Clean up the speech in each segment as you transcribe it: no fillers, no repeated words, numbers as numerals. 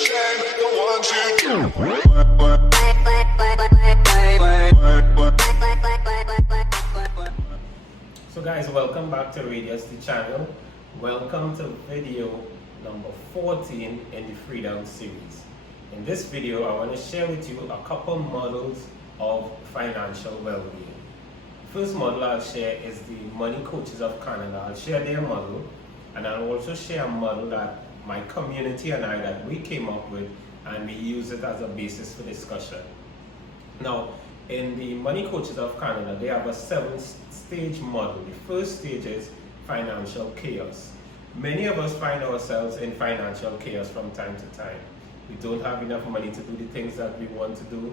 shame the ones you do. So guys, welcome back to Rydeus-The channel. Welcome to video number 14 in the Freedom series. In this video, I want to share with you a couple models of financial well-being. First model I'll share is the Money Coaches of Canada. I'll share their model, and I'll also share a model that my community and I that we came up with, and we use it as a basis for discussion. Now, in the Money Coaches of Canada, they have a 7-stage model. The first stage is financial chaos. Many of us find ourselves in financial chaos from time to time. We don't have enough money to do the things that we want to do.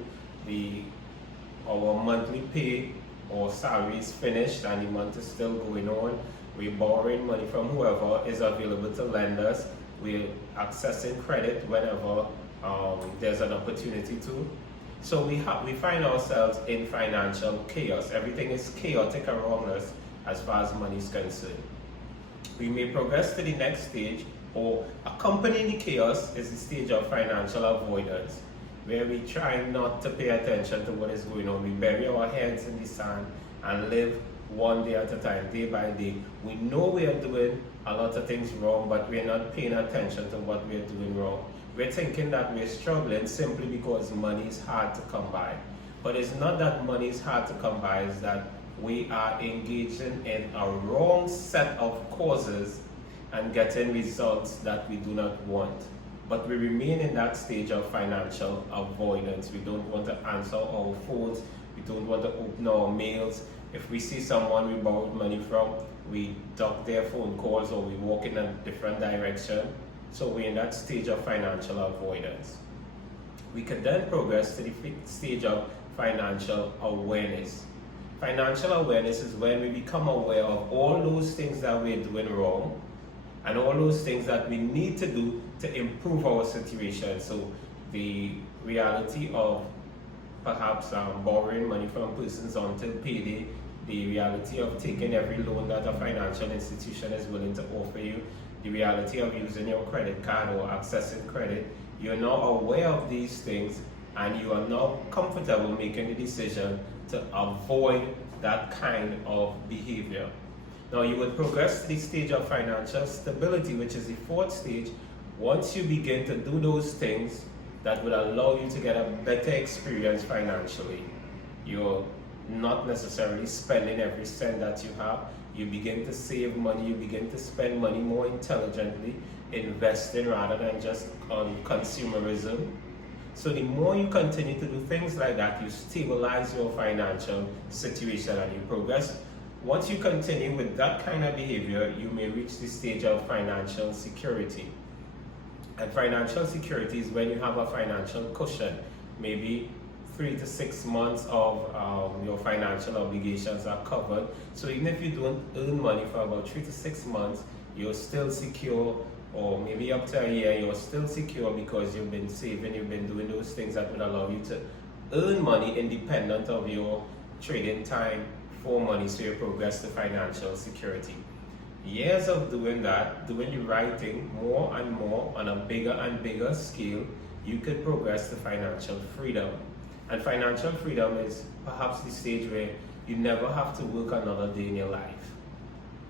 Our monthly pay or salary is finished and the month is still going on. We're borrowing money from whoever is available to lend us. We're accessing credit whenever there's an opportunity to. So we find ourselves in financial chaos. Everything is chaotic around us as far as money is concerned. We may progress to the next stage, or accompanying the chaos is the stage of financial avoidance, where we try not to pay attention to what is going on. We bury our heads in the sand and live one day at a time, day by day. We know we are doing a lot of things wrong, but we're not paying attention to what we're doing wrong. We're thinking that we're struggling simply because money is hard to come by. But it's not that money is hard to come by, it's that we are engaging in a wrong set of causes and getting results that we do not want. But we remain in that stage of financial avoidance. We don't want to answer our phones. We don't want to open our mails. If we see someone we borrowed money from, we duck their phone calls or we walk in a different direction. So we're in that stage of financial avoidance. We can then progress to the stage of financial awareness. Financial awareness is when we become aware of all those things that we're doing wrong and all those things that we need to do to improve our situation. So the reality of perhaps borrowing money from persons until payday, the reality of taking every loan that a financial institution is willing to offer you, the reality of using your credit card or accessing credit. You're now aware of these things and you are now comfortable making the decision to avoid that kind of behavior. Now you would progress to the stage of financial stability, which is the 4th stage. Once you begin to do those things that would allow you to get a better experience financially, you're not necessarily spending every cent that you have. You begin to save money, you begin to spend money more intelligently, investing rather than just on consumerism. So the more you continue to do things like that, you stabilize your financial situation and you progress. Once you continue with that kind of behavior, you may reach the stage of financial security. And financial security is when you have a financial cushion. Maybe 3 to 6 months of your financial obligations are covered. So even if you don't earn money for about 3 to 6 months, you're still secure, or maybe up to a year, you're still secure because you've been saving, you've been doing those things that would allow you to earn money independent of your trading time for money, so you progress to financial security. Years of doing that, doing the right thing more and more on a bigger and bigger scale, you could progress to financial freedom. And financial freedom is perhaps the stage where you never have to work another day in your life.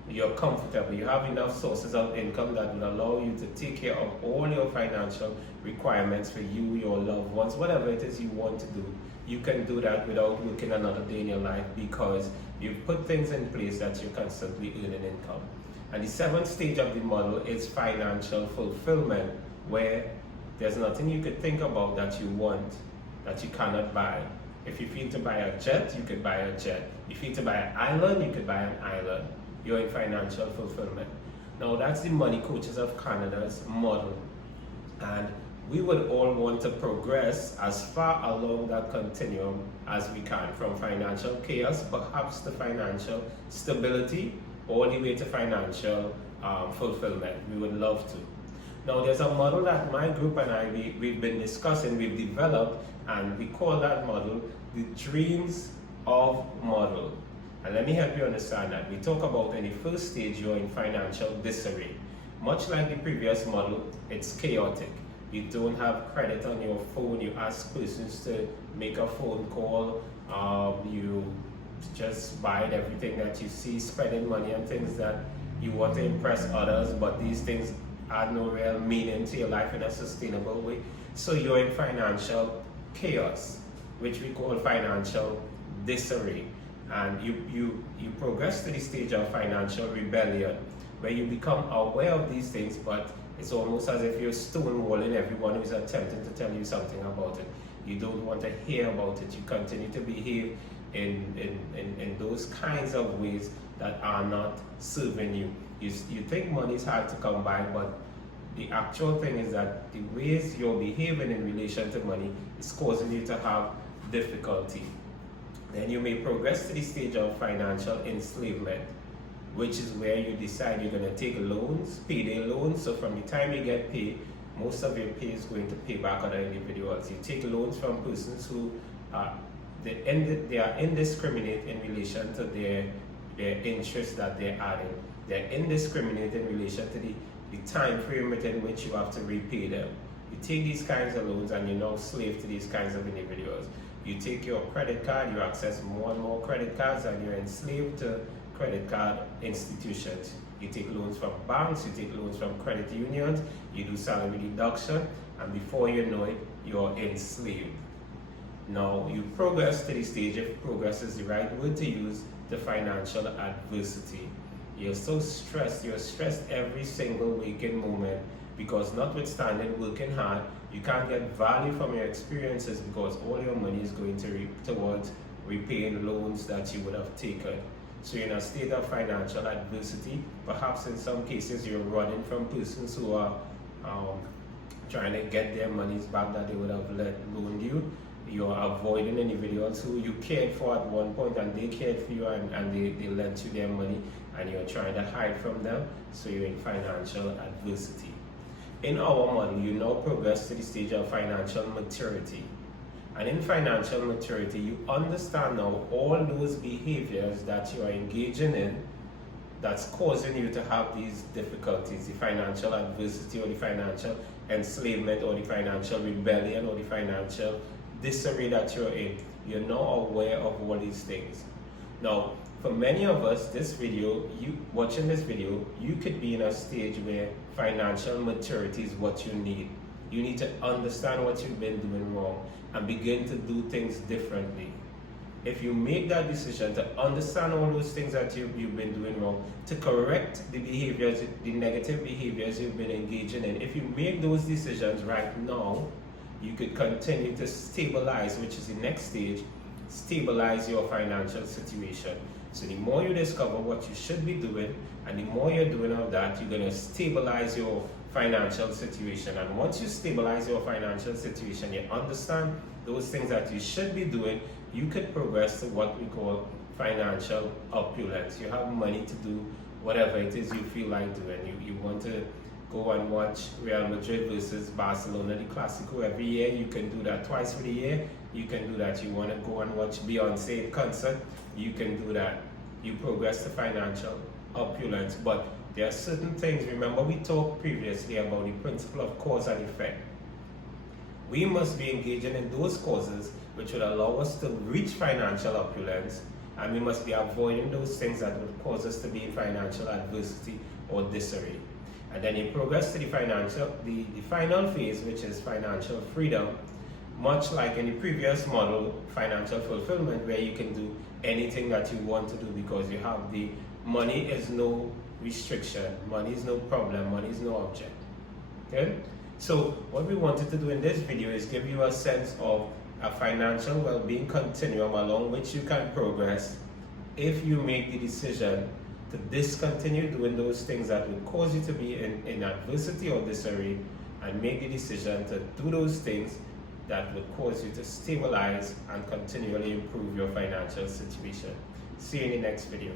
You're comfortable, you have enough sources of income that will allow you to take care of all your financial requirements for you, your loved ones, whatever it is you want to do. You can do that without working another day in your life because you've put things in place that you're constantly earning income. And the 7th stage of the model is financial fulfillment, where there's nothing you could think about that you want that you cannot buy. If you feel to buy a jet, you could buy a jet. If you feel to buy an island, you could buy an island. You're in financial fulfillment. Now that's the Money Coaches of Canada's model. And we would all want to progress as far along that continuum as we can, from financial chaos, perhaps to financial stability, all the way to financial fulfillment. We would love to. Now there's a model that my group and I, we've been discussing, we've developed, and we call that model the Dreams of Model. And let me help you understand that. We talk about in the first stage, you're in financial disarray. Much like the previous model, it's chaotic. you don't have credit on your phone, you ask persons to make a phone call, you just buy everything that you see, spending money on things that you want to impress others, but these things add no real meaning to your life in a sustainable way. So you're in financial chaos, which we call financial disarray. And you progress to the stage of financial rebellion, where you become aware of these things, but it's almost as if you're stonewalling everyone who's attempting to tell you something about it. You don't want to hear about it. You continue to behave in those kinds of ways that are not serving you. You think money is hard to come by, but the actual thing is that the ways you're behaving in relation to money is causing you to have difficulty. Then you may progress to the stage of financial enslavement, which is where you decide you're going to take loans, payday loans. So from the time you get paid, most of your pay is going to pay back other individuals. You take loans from persons who they are indiscriminate in relation to their interest that they're adding. They're indiscriminate in relation to the time frame within which you have to repay them. You take these kinds of loans and you're now slave to these kinds of individuals. You take your credit card, you access more and more credit cards, and you're enslaved to credit card institutions. You take loans from banks, you take loans from credit unions, you do salary deduction, and before you know it, you're enslaved. Now, you progress to the stage, if progress is the right word to use, to financial adversity. You're so stressed, you're stressed every single waking moment, because notwithstanding working hard, you can't get value from your experiences because all your money is going towards repaying loans that you would have taken. So you're in a state of financial adversity. Perhaps in some cases you're running from persons who are trying to get their monies back that they would have loaned you. You're avoiding individuals who you cared for at one point and they cared for you and they lent you their money, and you're trying to hide from them. So you're in financial adversity. In our model, you now progress to the stage of financial maturity. And in financial maturity, you understand now all those behaviors that you are engaging in that's causing you to have these difficulties, the financial adversity or the financial enslavement or the financial rebellion or the financial disarray that you're in. You're now aware of all these things. Now, for many of us, watching this video, you could be in a stage where financial maturity is what you need. You need to understand what you've been doing wrong and begin to do things differently. If you make that decision to understand all those things that you've been doing wrong, to correct the behaviors, the negative behaviors you've been engaging in, if you make those decisions right now, you could continue to stabilize, which is the next stage, stabilize your financial situation. So the more you discover what you should be doing, and the more you're doing of that, you're going to stabilize your financial situation. And once you stabilize your financial situation, you understand those things that you should be doing, you could progress to what we call financial opulence. You have money to do whatever it is you feel like doing. You want to go and watch Real Madrid versus Barcelona, the Clasico every year, you can do that. Twice for the year, you can do that. You want to go and watch Beyonce concert, you can do that. You progress to financial opulence. But there are certain things, remember we talked previously about the principle of cause and effect. We must be engaging in those causes which would allow us to reach financial opulence, and we must be avoiding those things that would cause us to be in financial adversity or disarray. And then you progress to the final phase, which is financial freedom, much like in the previous model, financial fulfillment, where you can do anything that you want to do because you have the money is no restriction, money is no problem, money is no object. Okay? So what we wanted to do in this video is give you a sense of a financial well-being continuum along which you can progress if you make the decision to discontinue doing those things that would cause you to be in adversity or disarray, and make the decision to do those things that would cause you to stabilize and continually improve your financial situation. See you in the next video.